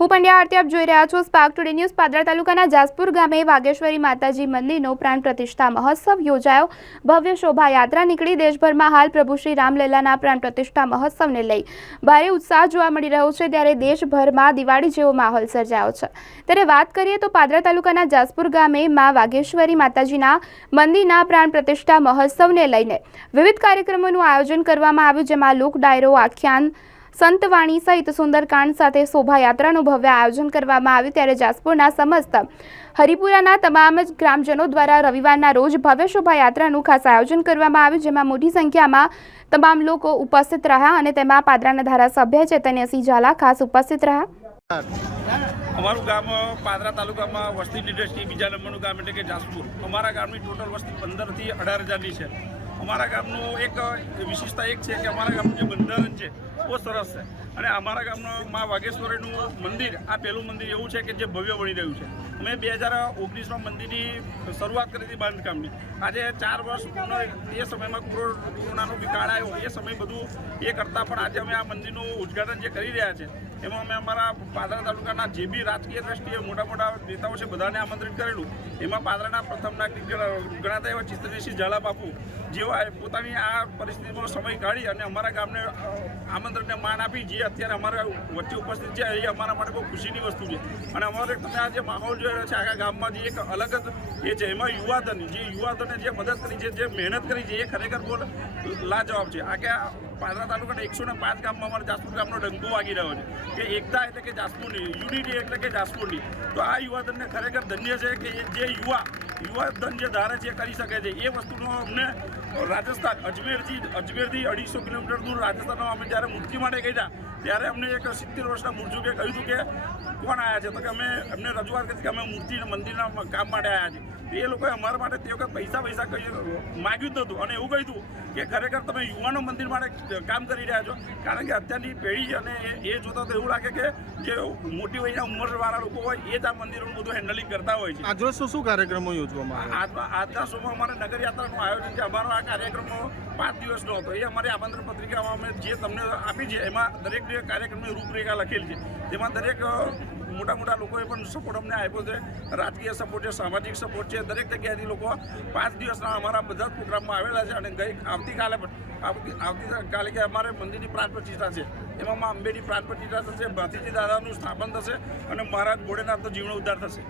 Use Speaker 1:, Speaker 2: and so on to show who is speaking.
Speaker 1: હું પંડ્યા આરતી આપ જોઈ રહ્યા છો સ્પાર્ક ટુડે ન્યૂઝ પાદરા તાલુકાના જાસપુર ગામે વાગેશ્વરી માતાજી મંદિરનો પ્રાણ પ્રતિષ્ઠા મહોત્સવ યોજાયો. ભવ્ય શોભાયાત્રા નીકળી. દેશભરમાં હાલ પ્રભુ શ્રી રામલલ્લાના પ્રાણ પ્રતિષ્ઠા મહોત્સવને લઈ ભારે ઉત્સાહ જોવા મળી રહ્યો છે. ત્યારે દેશભરમાં દિવાળી જેવો માહોલ સર્જાયો છે. ત્યારે વાત કરીએ તો પાદરા તાલુકાના જાસપુર ગામે માં વાગેશ્વરી માતાજીના મંદિરના પ્રાણ પ્રતિષ્ઠા મહોત્સવને લઈને વિવિધ કાર્યક્રમોનું આયોજન કરવામાં આવ્યું, જેમાં લોક ડાયરો આખ્યાન સંતવાણી સહિત સુંદરકાંડ સાથે શોભાયાત્રાનું ભવ્ય આયોજન કરવામાં આવ્યું ત્યારે જાસપુરના સમસ્ત હરિપુરાના તમામ જ ગ્રામજનો દ્વારા રવિવારના રોજ ભવ્ય શોભાયાત્રાનું ખાસ આયોજન કરવામાં આવ્યું, જેમાં મોટી સંખ્યામાં તમામ લોકો ઉપસ્થિત રહ્યા અને તેમાં પાદરાના ધારાસભ્ય ચૈતન્યસિંહ ઝાલા ખાસ ઉપસ્થિત રહ્યા.
Speaker 2: અમારું ગામ, પાદરા તાલુકામાં વસ્તીની દ્રષ્ટિએ બીજા નંબરનું ગામ એટલે કે જાસપુર. અમારા ગામની ટોટલ વસ્તી પંદરથી અઢાર હજારની છે. અમારા ગામનું એક વિશેષતા એક છે કે અમારા ગામનું જે બંધારણ છે બહુ સરસ છે. અને અમારા ગામનું મા વાઘેશ્વરીનું મંદિર, આ પહેલું મંદિર એવું છે કે જે ભવ્ય બની રહ્યું છે. અમે બે હજાર ઓગણીસમાં મંદિરની શરૂઆત કરી હતી બાંધકામની. આજે ચાર વર્ષ પૂર્ણ એ સમયમાં કોરો- કોરોનાનો વિકાળ આવ્યો. એ સમય બધું એ કરતાં પણ આજે અમે આ મંદિરનું ઉદ્ઘાટન જે કરી રહ્યા છે, એમાં અમે અમારા પાદરા તાલુકાના જે બી રાજકીય દ્રષ્ટિએ મોટા મોટા નેતાઓ છે, બધાને આમંત્રિત કરેલું. એમાં પાદરાના પ્રથમ નાગરિક ગણાતા એવા ચિત્તનસિંહ ઝાલા બાપુ, જેઓ પોતાની આ પરિસ્થિતિમાં સમય કાઢી અને અમારા ગામને આમંત્રણને માન આપી, જે અત્યારે અમારા વચ્ચે ઉપસ્થિત છે, એ અમારા માટે બહુ ખુશીની વસ્તુ છે. અને અમારે તમે આ જે માહોલ રહ્યો છે, આખા ગામમાં જે એક અલગ જ એ છે. એમાં યુવાધન, જે યુવાધને જે મદદ કરી છે, જે મહેનત કરી છે, એ ખરેખર બહુ લાજવાબ છે. આ કે આ પાદરા તાલુકાના એકસો ને પાંચ ગામમાં અમારા જાસપુર ગામનો ડંગો વાગી રહ્યો છે. કે એકતા એટલે કે જાસપુરની, યુનિટી એટલે કે જાસપુરની. તો આ યુવાધનને ખરેખર ધન્ય છે કે જે યુવા, યુવાધન જે ધારે છે કરી શકે છે. એ વસ્તુનો અમને રાજસ્થાન, અજમેરથી અજમેરથી અઢીસો કિલોમીટર દૂર રાજસ્થાનમાં અમે જ્યારે મૂર્તિ માટે ગયા ત્યારે અમને એક સિત્તેર વર્ષના મૂર્જુકે કહ્યું હતું કે, કોણ આવ્યા છે? તો કે અમે એમને રજૂઆત કરી કે અમે મૂર્તિ મંદિરના કામ માટે આવ્યા છીએ. એ લોકોએ અમારા માટે તે વખત પૈસા પૈસા કહી માગ્યું જ નહોતું. અને એવું કહ્યું હતું કે ખરેખર તમે યુવાનો મંદિર માટે કામ કરી રહ્યા છો. કારણ કે અત્યારની પેઢી અને એ- જોતા તો એવું લાગે કે જે મોટી વયના ઉંમરવાળા લોકો હોય એ જ આ મંદિરોનું બધું હેન્ડલિંગ કરતા હોય છે.
Speaker 3: આજનો શું શું કાર્યક્રમો યોજવામાં આજમાં
Speaker 2: આજના શોમાં અમારે નગરયાત્રાનું આયોજન છે. અમારો આ કાર્યક્રમો પાંચ દિવસનો હતો. એ અમારી આમંત્રણ પત્રિકામાં અમે જે તમને આપી છે એમાં દરેક કાર્યક્રમની રૂપરેખા લખેલી છે. જેમાં દરેક મોટા મોટા લોકોએ પણ સપોર્ટ અમને આપ્યો છે. રાજકીય સપોર્ટ છે, સામાજિક સપોર્ટ છે, દરેક જગ્યાએથી લોકો પાંચ દિવસના અમારા બધા જ પ્રોગ્રામમાં આવેલા છે અને ગઈ આવતીકાલે પણ, આવતી, આવતીકાલે કે અમારે મંદિરની પ્રાણ પ્રતિષ્ઠા છે. એમાં અંબેની પ્રાણ પ્રતિષ્ઠા થશે ભાતીજી દાદાનું સ્થાપન થશે અને મહારાજ ભોળેનાથનો જીવનો ઉદ્ધાર થશે.